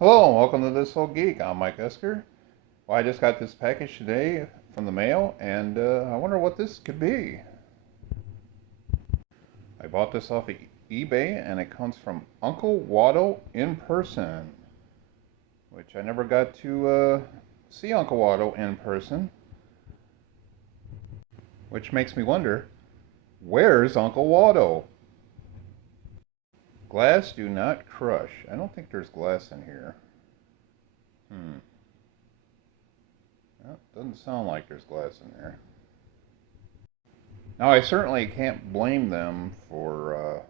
Hello and welcome to This Old Geek. I'm Mike Esker. Well, I just got this package today from the mail, and I wonder what this could be. I bought this off of eBay, and it comes from Uncle Watto in person, which I never got to see Uncle Watto in person, which makes me wonder, where's Uncle Watto? Glass do not crush. I don't think there's glass in here. Hmm. Well, doesn't sound like there's glass in there. Now, I certainly can't blame them for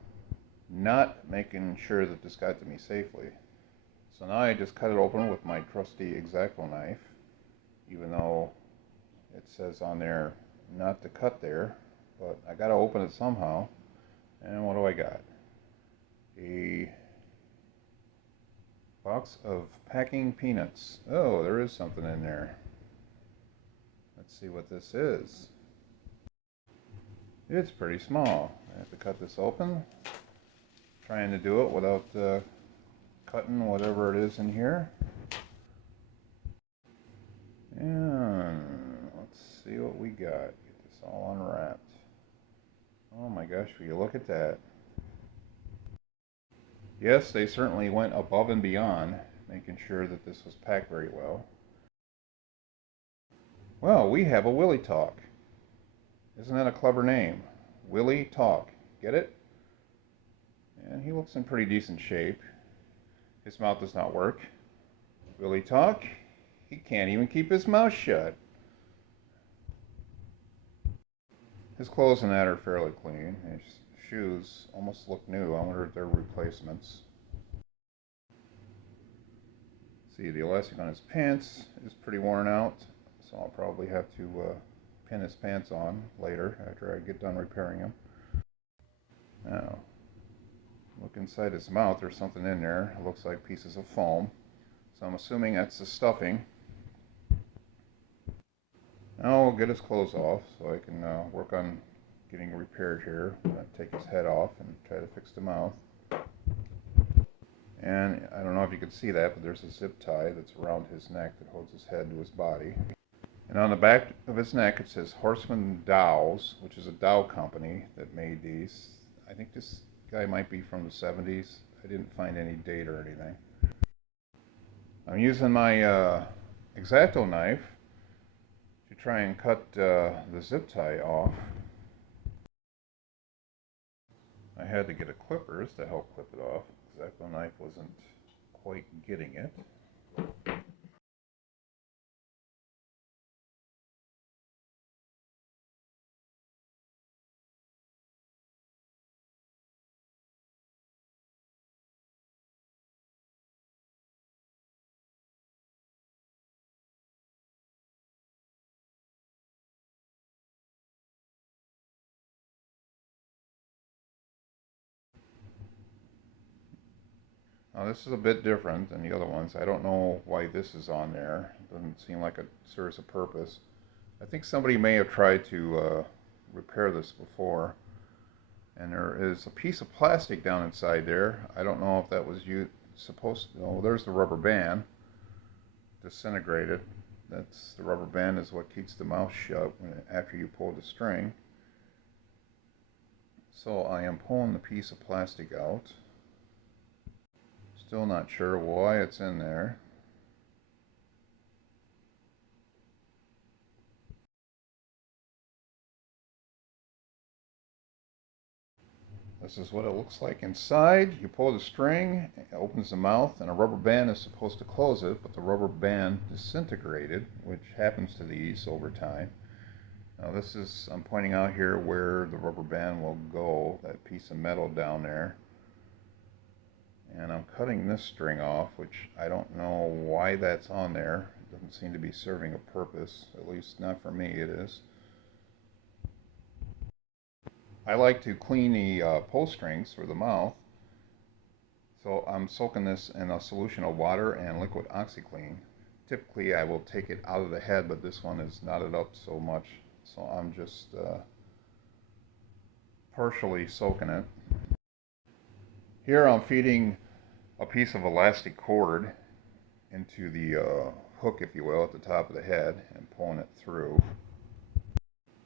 not making sure that this got to me safely. So now I just cut it open with my trusty X-Acto knife, even though it says on there not to cut there, but I gotta open it somehow. And what do I got? A box of packing peanuts. Oh, there is something in there. Let's see what this is. It's pretty small. I have to cut this open. Trying to do it without cutting whatever it is in here. And let's see what we got. Get this all unwrapped. Oh my gosh, will you look at that? Yes, they certainly went above and beyond, making sure that this was packed very well. Well, we have a Willy Talk. Isn't that a clever name? Willy Talk. Get it? And he looks in pretty decent shape. His mouth does not work. Willy Talk? He can't even keep his mouth shut. His clothes and that are fairly clean. His shoes almost look new. I wonder if they're replacements. See, the elastic on his pants is pretty worn out, so I'll probably have to pin his pants on later after I get done repairing him. Now, look inside his mouth. There's something in there. It looks like pieces of foam, so I'm assuming that's the stuffing. Now we'll get his clothes off so I can work on getting repaired here. I'm going to take his head off and try to fix the mouth. And I don't know if you can see that, but there's a zip tie that's around his neck that holds his head to his body. And on the back of his neck it says Horsman Dowels, which is a Dow company that made these. I think this guy might be from the 70s. I didn't find any date or anything. I'm using my X-Acto knife to try and cut the zip tie off. I had to get a clippers to help clip it off. X-Acto knife wasn't quite getting it. Now this is a bit different than the other ones. I don't know why this is on there. It doesn't seem like it serves a purpose. I think somebody may have tried to repair this before. And there is a piece of plastic down inside there. I don't know if that was supposed to. Oh, there's the rubber band. Disintegrated. That's the rubber band is what keeps the mouth shut after you pull the string. So I am pulling the piece of plastic out. Still not sure why it's in there. This is what it looks like inside. You pull the string, it opens the mouth, and a rubber band is supposed to close it, but the rubber band disintegrated, which happens to these over time. Now this is, I'm pointing out here where the rubber band will go, that piece of metal down there. And I'm cutting this string off, which I don't know why that's on there. It doesn't seem to be serving a purpose, at least not for me it is. I like to clean the pull strings for the mouth, so I'm soaking this in a solution of water and liquid OxyClean. Typically I will take it out of the head, but this one is knotted up so much, so I'm just partially soaking it. Here I'm feeding a piece of elastic cord into the hook, if you will, at the top of the head and pulling it through.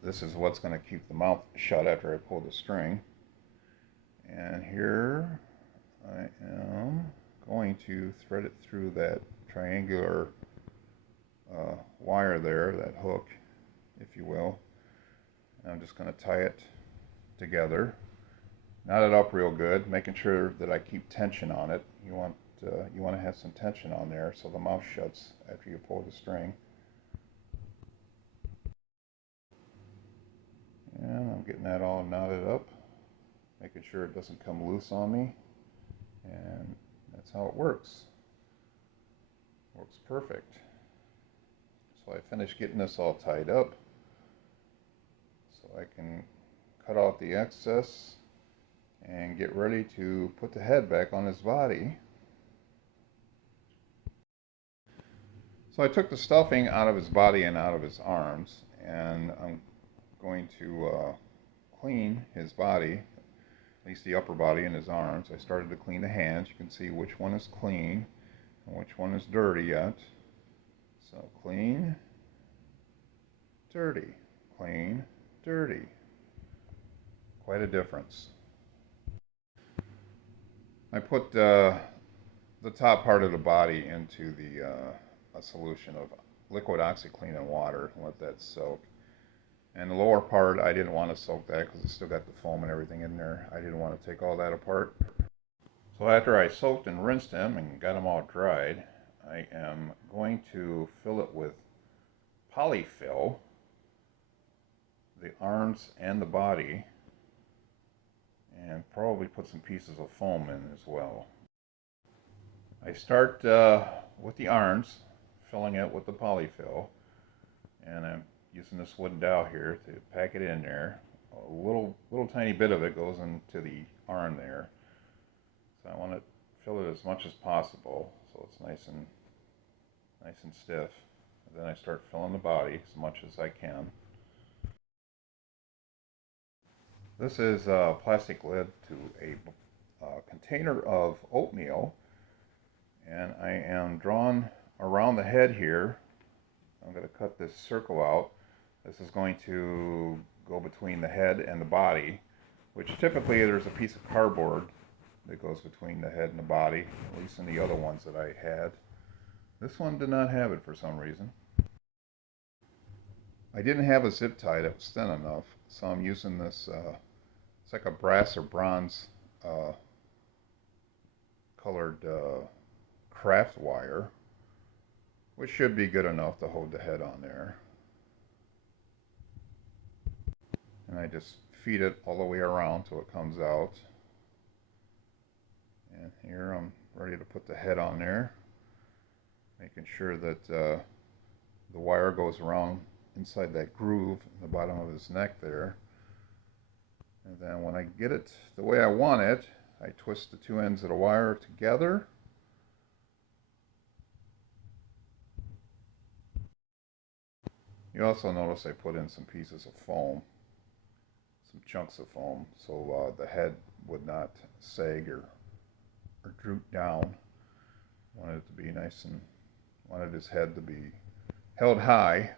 This is what's going to keep the mouth shut after I pull the string. And here I am going to thread it through that triangular wire there, that hook, if you will. And I'm just going to tie it together. Knot it up real good, making sure that I keep tension on it. You want to have some tension on there so the mouth shuts after you pull the string. And I'm getting that all knotted up, making sure it doesn't come loose on me. And that's how it works. Works perfect. So I finished getting this all tied up, so I can cut out the excess and get ready to put the head back on his body. So I took the stuffing out of his body and out of his arms, and I'm going to clean his body, at least the upper body and his arms. I started to clean the hands. You can see which one is clean and which one is dirty yet. So clean, dirty, clean, dirty. Quite a difference. I put the top part of the body into a solution of liquid OxiClean and water and let that soak. And the lower part, I didn't want to soak that because it's still got the foam and everything in there. I didn't want to take all that apart. So after I soaked and rinsed him and got him all dried, I am going to fill it with polyfill, the arms and the body, and probably put some pieces of foam in as well. I start with the arms, filling it with the polyfill, and I'm using this wooden dowel here to pack it in there. A little tiny bit of it goes into the arm there, so I want to fill it as much as possible so it's nice and stiff. And then I start filling the body as much as I can. This is a plastic lid to a container of oatmeal, and I am drawn around the head here. I'm going to cut this circle out. This is going to go between the head and the body, which typically there's a piece of cardboard that goes between the head and the body, at least in the other ones that I had. This one did not have it for some reason. I didn't have a zip tie that was thin enough, so I'm using this, it's like a brass or bronze colored craft wire, which should be good enough to hold the head on there. And I just feed it all the way around till it comes out. And here I'm ready to put the head on there, making sure that the wire goes around inside that groove in the bottom of his neck there. And then when I get it the way I want it, I twist the two ends of the wire together. You also notice I put in some pieces of foam, some chunks of foam, so the head would not sag or droop down. Wanted it to be nice and wanted his head to be held high.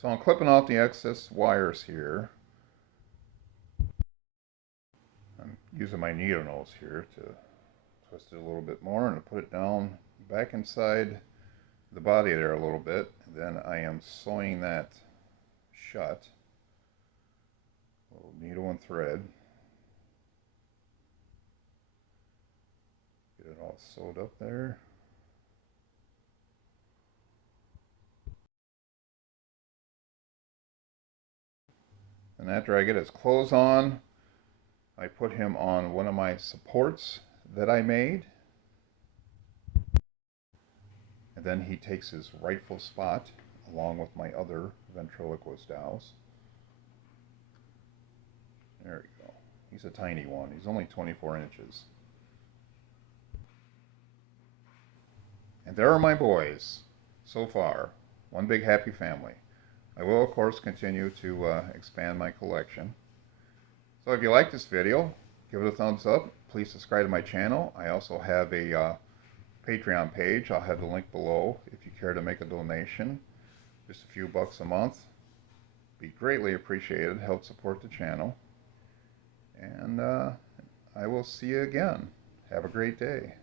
So I'm clipping off the excess wires here. I'm using my needle nose here to twist it a little bit more and to put it down back inside the body there a little bit. Then I am sewing that shut. A little needle and thread. Get it all sewed up there. And after I get his clothes on, I put him on one of my supports that I made. And then he takes his rightful spot along with my other ventriloquist dowels. There we go. He's a tiny one. He's only 24 inches. And there are my boys so far. One big happy family. I will, of course, continue to expand my collection. So if you like this video, give it a thumbs up. Please subscribe to my channel. I also have a Patreon page. I'll have the link below if you care to make a donation. Just a few bucks a month. Be greatly appreciated. Help support the channel. And I will see you again. Have a great day.